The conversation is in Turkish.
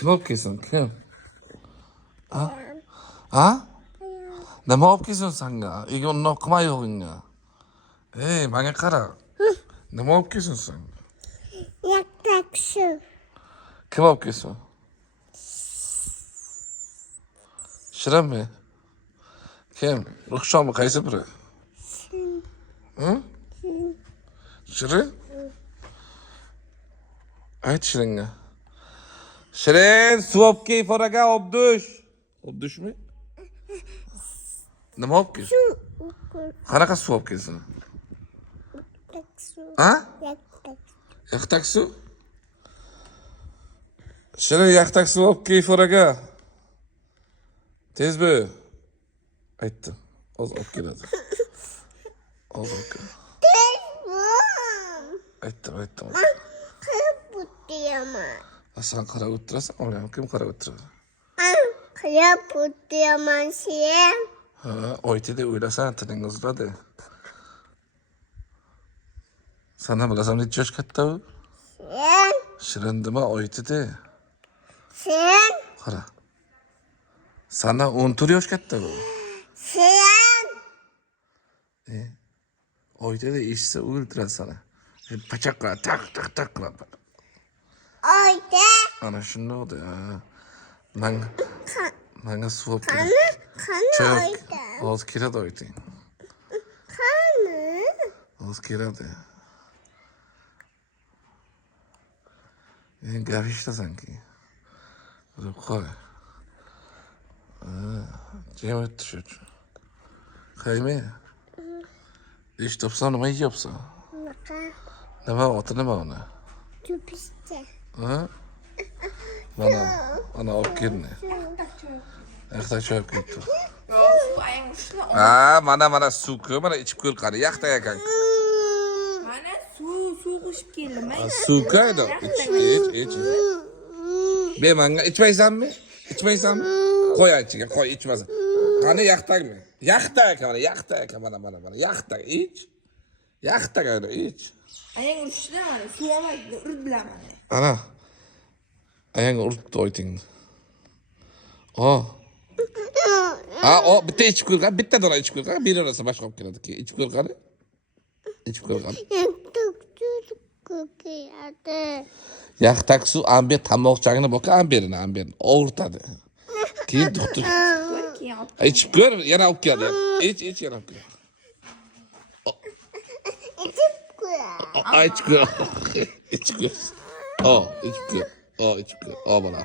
Kim olib kelsin? Kim? Ha? Ha? Nima olib kelsin senga? Ega undoq qilmay yo'g'ingga. Ey, menga qara. Nima olib kelsin senga? Yaktaksu. Kim olib kelsin? Shirinmi? Kim? Ruxshonmi? Qaysi biri? Hı? Shirin? Ayt Shiringa. Shirin, suv olib kel foraga, obdush. Obdushmi? Nima olib kelsin? Qanaqa suv olib kelsin? Yaktaksu. Ha? Yaktaksu. Yaxtak suv? Shirin, yaxtak suv olib kel foraga. Tez bo'l. Aytdim. Hozir olib keladi. Hozir olib keladi. Aytdim. Qarab o'tiraman. Sen qarab o'tirasan, olayam kim qarab o'tiradi? Qarab o'tiraman sen. Ha, oytida o'ylasan, tiling uziladi. Sen ham bilasan necha yosh katta u? Sen. Shirin dema, oytida. Sen. Qara. Sandan 14 yosh katta bu. Sen. Oytida eshitsa o'ldiradi seni. Pachaqqa tak qiladi. Oyda. Ana shundoqda. Menga suv olib Qani? keladi. Qani Cho'k. oyda? Hozir keladi oyting. Qani? Hozir keladi. Gap eshitasanki. O'zib qo'y. Jim o'tdi shu. Qaymi? Eshitibsan, nima yeyapsan? Naqa? Nima oti nima uni? Chupiste. Ha? Mana olib keldi. Yaxtak cho'yib ketdi. Ha, mana suv-ku, mana ichib ko'r qani, yaxtak ekan. Mana suv qo'shib keldim. Suv-ku edi. Ich. Be menga ichmaysanmi? Ichmaysanmi? Qo'y ichiga, qo'y ichmasin. Qani yaxtakmi? Yaxtak ekan, mana. Yaxtak, ich. Yaxtak edi, ich. Ayang urishdi mana, suv olmaydi, urdilar mana. Ana. Ayang uribdi oytingni. Bitta ichib ko'rgan, bitta dona ichib ko'rgan, beraversa boshqa olib keladi. Ichib ko'rqani. Yaktaksu ko'kiyadi. Yaxtak suv amber tamoqchagini boka amberini og'ritadi. Keyin doktor ichib ko'r, yana olib keladi. Ich yana olib keladi. İçip koy. Ichib ko'r. Ichib ko'r. Ichib ko'r. Bana.